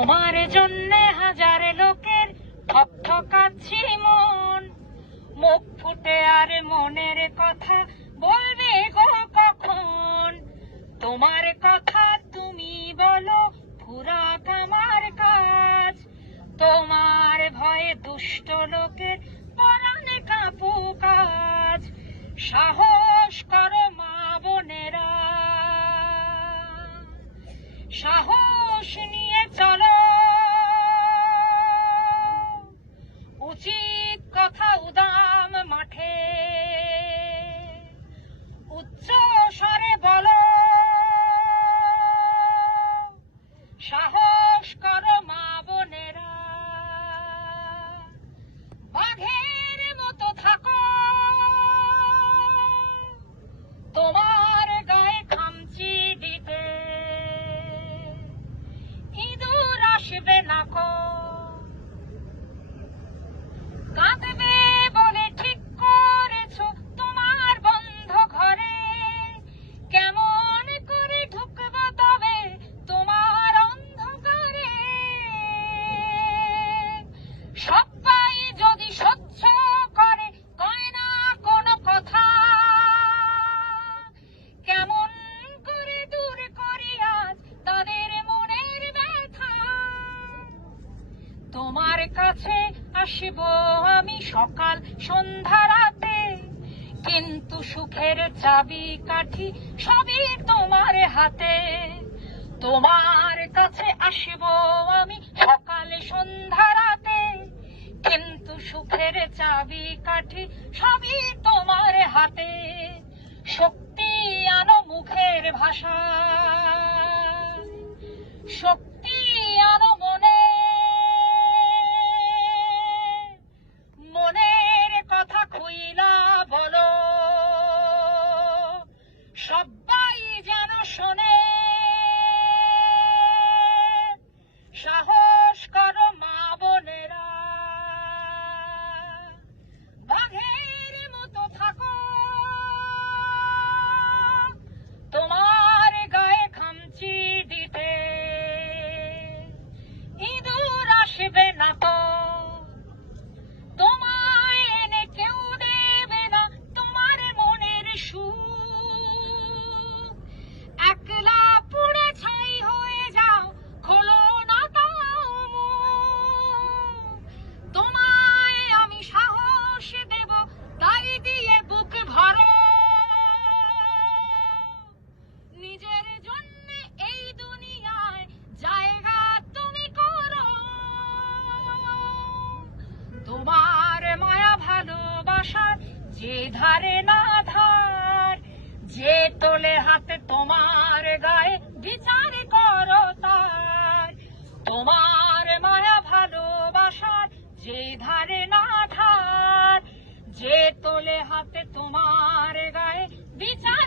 তোমার জন্য হাজার লোকের ঠকঠকাচ্ছি মন। মুখ ফুটে আর মনের কথা বলবে গো কখন? তোমার কথা তুমি বলো পুরা কামার কাজ। তোমার ভয়ে দুষ্ট লোকের পরাণে কাপু কাজ। সাহস তোমার কাছে আসিব আমি সকাল, সন্ধ্যা, রাতে। কিন্তু সুখের চাবি কাঠি সবই তোমার হাতে। তোমার কাছে আসিব আমি সকাল, সন্ধ্যা, রাতে। কিন্তু সুখের চাবি কাঠি সবই তোমার হাতে। শক্তি আনো মুখের ভাষা। শক্তি যেন শোনে যে ধারে না ধার, যে তোলে হাতে তোমার গায়ে বিচার করো তার। তোমার মায়া ভালোবাসার যে ধারে না ধার, যে তোলে হাতে তোমার গায়ে বিচার